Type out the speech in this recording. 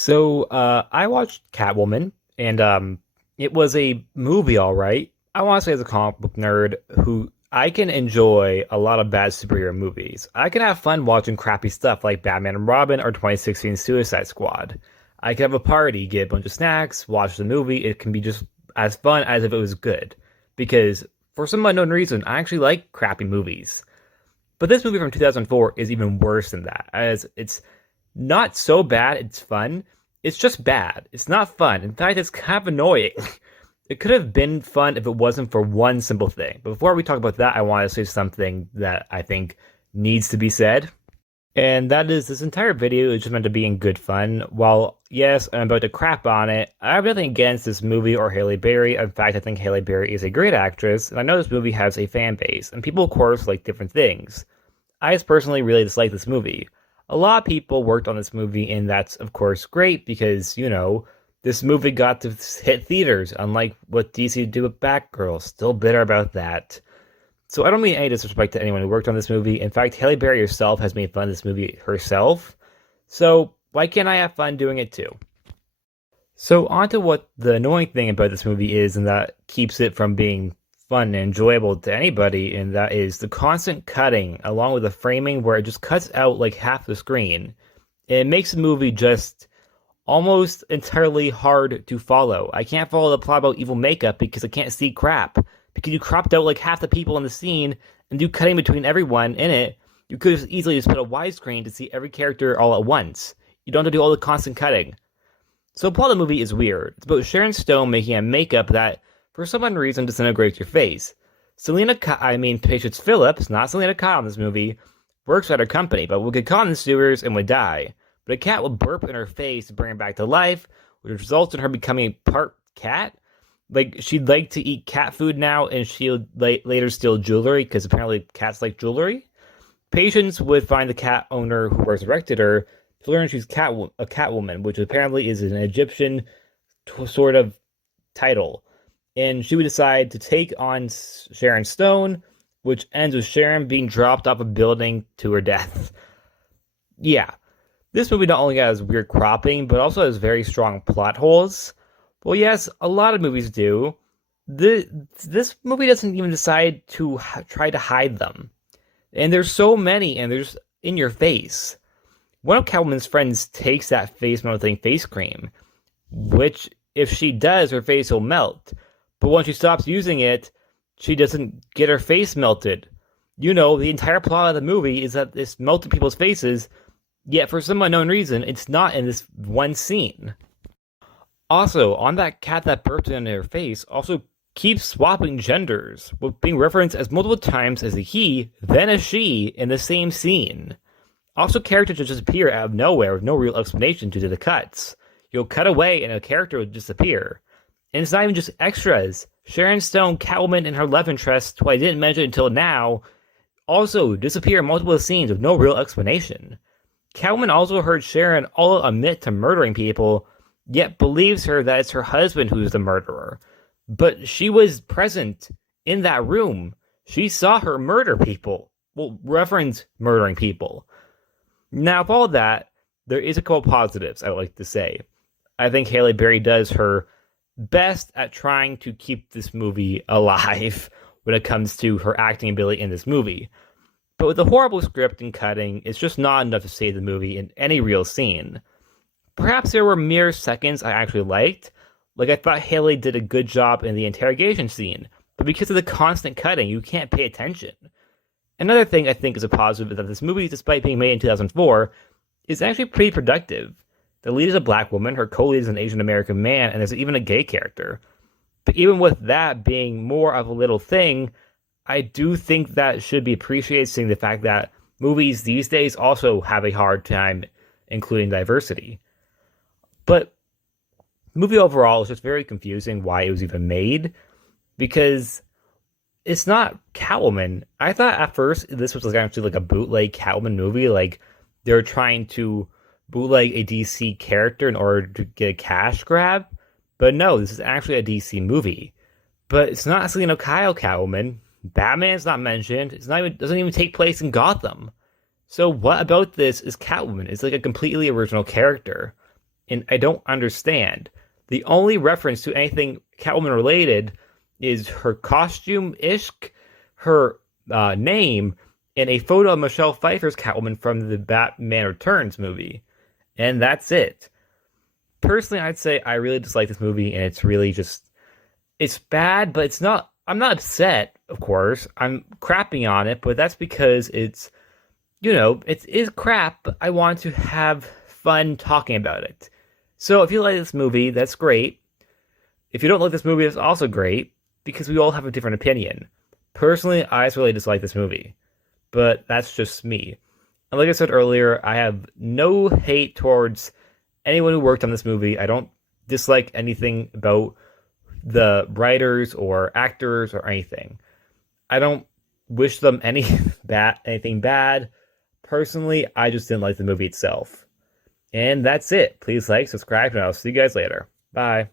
I watched Catwoman, and it was a movie, all right. I want to say, as a comic book nerd who I can enjoy a lot of bad superhero movies. I can have fun watching crappy stuff like Batman and Robin or 2016 Suicide Squad. I can have a party, get a bunch of snacks, watch the movie. It can be just as fun as if it was good. Because for some unknown reason, I actually like crappy movies. But this movie from 2004 is even worse than that, as it's not so bad, it's fun. It's just bad. It's not fun. In fact, it's kind of annoying. It could have been fun if it wasn't for one simple thing. But before we talk about that, I want to say something that I think needs to be said. And that is, this entire video is just meant to be in good fun. While, yes, I'm about to crap on it, I have nothing against this movie or Halle Berry. In fact, I think Halle Berry is a great actress, and I know this movie has a fan base, and people, of course, like different things. I just personally really dislike this movie. A lot of people worked on this movie, and that's, of course, great because, this movie got to hit theaters, unlike what DC did with Batgirl. Still bitter about that. So I don't mean any disrespect to anyone who worked on this movie. In fact, Halle Berry herself has made fun of this movie herself. So why can't I have fun doing it too? So on to what the annoying thing about this movie is, and that keeps it from being fun and enjoyable to anybody, and that is the constant cutting, along with the framing where it just cuts out like half the screen. It makes the movie just almost entirely hard to follow. I can't follow the plot about evil makeup because I can't see crap. Because you cropped out like half the people in the scene and do cutting between everyone in it, you could just easily just put a widescreen to see every character all at once. You don't have to do all the constant cutting. So the plot of the movie is weird. It's about Sharon Stone making a makeup that, for some unknown reason, disintegrates your face. Patience Phillips, not Selena Kyle in this movie, works at her company, but would get caught in the sewers and would die. But a cat will burp in her face to bring her back to life, which results in her becoming part cat. Like, she'd like to eat cat food now, and she'll later steal jewelry, because apparently cats like jewelry. Patience would find the cat owner who resurrected her to learn she's a Catwoman, which apparently is an Egyptian sort of title. And she would decide to take on Sharon Stone, which ends with Sharon being dropped off a building to her death. Yeah, this movie not only has weird cropping, but also has very strong plot holes. Well, yes, a lot of movies do. This movie doesn't even decide to try to hide them. And there's so many, and there's in your face. One of Catwoman's friends takes that face melting face cream, which, if she does, her face will melt. But when she stops using it, she doesn't get her face melted. The entire plot of the movie is that it's melted people's faces, yet for some unknown reason, it's not in this one scene. Also, on that cat that burped in her face also keeps swapping genders, with being referenced as multiple times as a he, then a she, in the same scene. Also, characters just appear out of nowhere with no real explanation due to the cuts. You'll cut away and a character will disappear. And it's not even just extras. Sharon Stone, Catwoman, and her love interest, who I didn't mention until now, also disappear in multiple scenes with no real explanation. Catwoman also heard Sharon all admit to murdering people, yet believes her that it's her husband who's the murderer. But she was present in that room. She saw her murder people. Well, reference murdering people. Now, of all that, there is a couple positives I would like to say. I think Halle Berry does her best at trying to keep this movie alive when it comes to her acting ability in this movie. But with the horrible script and cutting, it's just not enough to save the movie in any real scene. Perhaps there were mere seconds I actually liked. Like, I thought Halle did a good job in the interrogation scene, but because of the constant cutting, you can't pay attention. Another thing I think is a positive is that this movie, despite being made in 2004, is actually pretty productive. The lead is a black woman, her co-lead is an Asian American man, and there's even a gay character. But even with that being more of a little thing, I do think that should be appreciated, seeing the fact that movies these days also have a hard time including diversity. But the movie overall is just very confusing why it was even made, because it's not Catwoman. I thought at first this was actually like a bootleg Catwoman movie, like they're trying to bootleg a DC character in order to get a cash grab. But no, this is actually a DC movie. But it's not Selena Kyle Catwoman. Batman's not mentioned. Doesn't even take place in Gotham. So what about this is Catwoman? It's like a completely original character. and I don't understand. The only reference to anything Catwoman related is her costume ish, her name, and a photo of Michelle Pfeiffer's Catwoman from the Batman Returns movie. And that's it. Personally, I'd say I really dislike this movie, and it's really just it's bad, but it's not. I'm not upset, of course. I'm crapping on it, but that's because it's it is crap, but I want to have fun talking about it. So if you like this movie, that's great. If you don't like this movie, that's also great because we all have a different opinion. Personally, I just really dislike this movie, but that's just me. And like I said earlier, I have no hate towards anyone who worked on this movie. I don't dislike anything about the writers or actors or anything. I don't wish them anything bad. Personally, I just didn't like the movie itself. And that's it. Please like, subscribe, and I'll see you guys later. Bye.